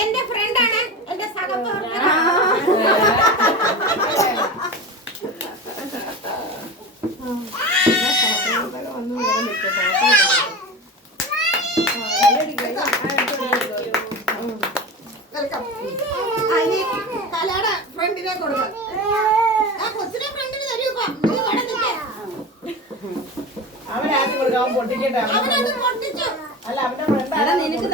എന്റെ ഫ്രണ്ടാണ് എന്റെ സഹപ്രവർത്തകൻ വന്നു ഇവിടെ നിൽക്കാം ഫോട്ടോ വെൽക്കം ആ ഇനി തലയുടെ ഫ്രണ്ടിനെ കൊടുക്കാം. ആ കൊച്ചിനെ ഫ്രണ്ടിന് തരൂ നീ ഇവിടെ നിൽക്ക്. അവനാദ്യം കൊടുക്കാം പൊട്ടിക്കട്ടെ അല്ല അവന്റെ ഫ്രണ്ട് നിനക്ക്?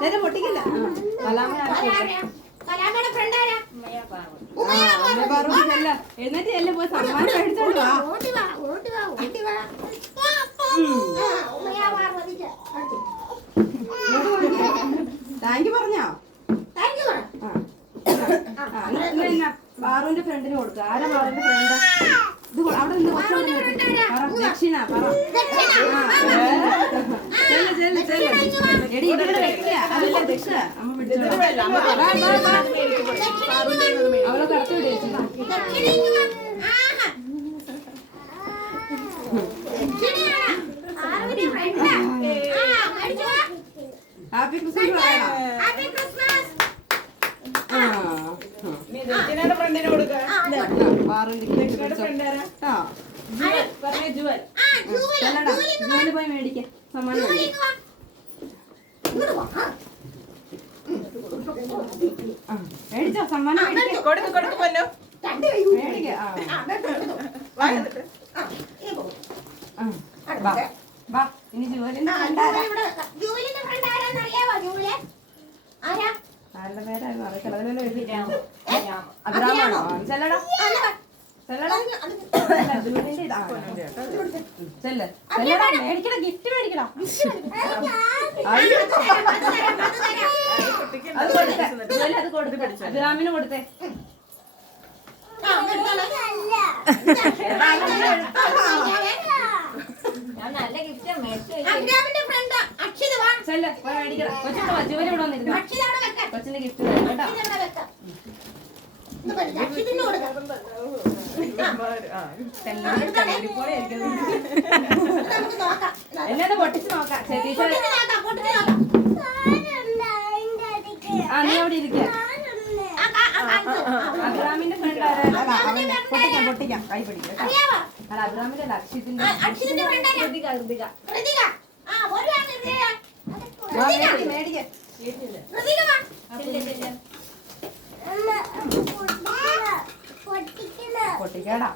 നേരെ പൊട്ടിക്കില്ല? കലാമയുടെ ഫ്രണ്ട് ആരാ? ഉമ്മയാ പാർവതി. പറഞ്ഞു എന്നിട്ട് എല്ലാം പോയി സമ്മാനം മേടിച്ചോണ്ട് വാ ഓടി വാ, ഓടി വാ, ഓടി വാ. ആ, ഉമ്മയാ പാർവതിക്ക്. അടുത്ത്. താങ്ക് യു പറഞ്ഞോ? ബാറുവിന്റെ ഫ്രണ്ടിന് കൊടുക്ക. ആരാ ബാറുവിന്റെ ഫ്രണ്ട്? ഇത് അവിടെ നിന്ന്? പറ ദക്ഷിണ പറ. എടി ഇവിടെ വെക്കുക അതല്ല ദക്ഷിണ അമ്മ പിടിച്ചോളാം. അവളെ കടത്തി വിട് ചേച്ചി ദക്ഷിണ ഇങ്ങ് വാ. ആഹാ. ദക്ഷിണയാണോ? പാർവതി friend ആ. ആ, മേടിച്ചു വാ. ഹാപ്പി ക്രിസ്മസ് പറയണം Happy Christmas. ആ നീ ദക്ഷിണയുടെ ഫ്രണ്ടിന് കൊടുക്ക ആ, ബാറുവിന്റെ ദക്ഷിണയുടെ ഫ്രണ്ട് ആരാ ആ ജുവൽ പറഞ്ഞേ ജുവൽ ആ, ജൂലി, ചെല്ലടാ ജൂലി ഇങ്ങ് വാ. ജോലി പോയി മേടിക്ക. സമ്മാനം ജൂലി വാ. ഇങ്ങോട്ട് വാ. ആ. ആ മേടിച്ചോ സമ്മാനം മേടിക്ക. കൊടുക്ക് കൊടുക്ക് പൊന്നു. ഇനി മേടിക്ക. ആ. ആ, എന്നിട്ട് എടുത്തോ. വാ എന്നിട്ട്. ആ, ഇങ്ങ് പോ. ആ. വാ വാ ഇനി ജോലിന്റെ ആ, ഫ്രണ്ട് ജൂലി ആരാ ഇവിടെ ജൂലിന്റെ ഫ്രണ്ട് ആരാന്ന് അറിയാവോ ജൂലി ആരാ ആരുടെ പേരായിരുന്നു? അറിയില്ല അതിനെല്ലാം എഴുതി അബ്രാമാണോ ചെല്ലടാ. മേടിക്കടാ ഗിഫ്റ്റ് മേടിക്കടാ. അയ്യോ. അത് കൊടുത്തേ. അബ്രാമിന് കൊടുത്തേ. ഞാൻ നല്ല ഗിഫ്റ്റ് മേടിച്ചു അബ്രാമിന്റെ ഫ്രണ്ട് അക്ഷിത വാ. ചെല്ല് പോയി മേടിക്കടാ. കൊച്ചിന്റെ വാ, ജോലി ഇവിടെ വന്നിരുന്നു. അക്ഷിത കൊച്ചിന്റെ ഗിഫ്റ്റ് തരാം കേട്ടോ. എന്നെ പൊട്ടിച്ച് നോക്കാം. ആ നീ അവിടെ ഇരിക്ക. ആ, ആ, ആ, കാണിച്ചു. അബ്രാമിന്റെ ഫ്രണ്ട് ആരാ? പൊട്ടിക്കാം പൊട്ടിക്കാം. കൈ പിടിക്കാം അല്ല അബ്രാമിന്റെ അല്ല അക്ഷിതിന്റെ കൃതിക കൃതിക. മേടിക്ക്, പൊട്ടിക്കാടാ.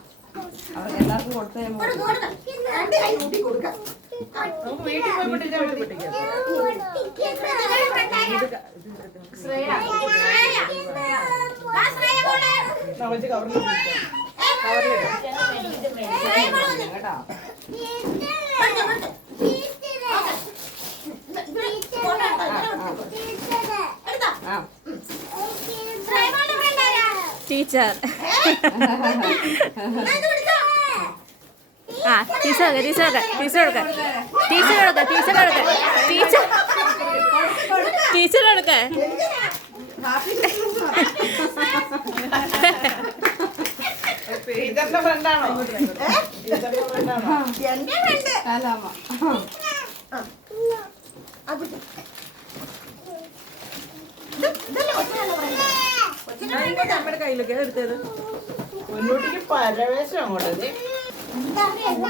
അവർക്ക് എല്ലാവർക്കും കൊടുത്തു കഴിയുമ്പോ കൊടുക്ക്, കൊടുക്ക്. രണ്ട് കൈ കൂട്ടി കൊടുക്കാം നമുക്ക് വീട്ടിൽ പോയി പൊട്ടിച്ചാൽ മതി. പൊട്ടിക്കാം ശ്രേയ. കവറിൽ പിടിക്കാം ശ്രേയ മോളെ വന്ന്. കേട്ടോ കൊടുക്ക്, കൊടുക്ക്. ഇവിടെ ഫോട്ടോ എടുത്തോ, ഇവിടെ എടുത്തോ. ആ ശ്രേയ മോളുടെ ഫ്രണ്ട് ആരാ ടീച്ചർ. ആ ടീച്ചർ ടീച്ചർ ടീച്ചർ കൊടുക്ക ടീച്ചർ എടുക്ക ടീച്ചർ എടുക്ക ടീച്ചർ ടീച്ചർ എടുക്ക ടീച്ചറിന്റെ ഫ്രണ്ടാണോ ടീച്ചറിന്റെ ഫ്രണ്ടാണോ? എന്റെ ഫ്രണ്ട്. കലാമ അത് ഇത് ഇതല്ലേ നമ്മുടെ കയ്യിലൊക്കെ എടുത്തത്? മുന്നോട്ടേക്ക് പരവേശം അങ്ങോട്ട് എന്താ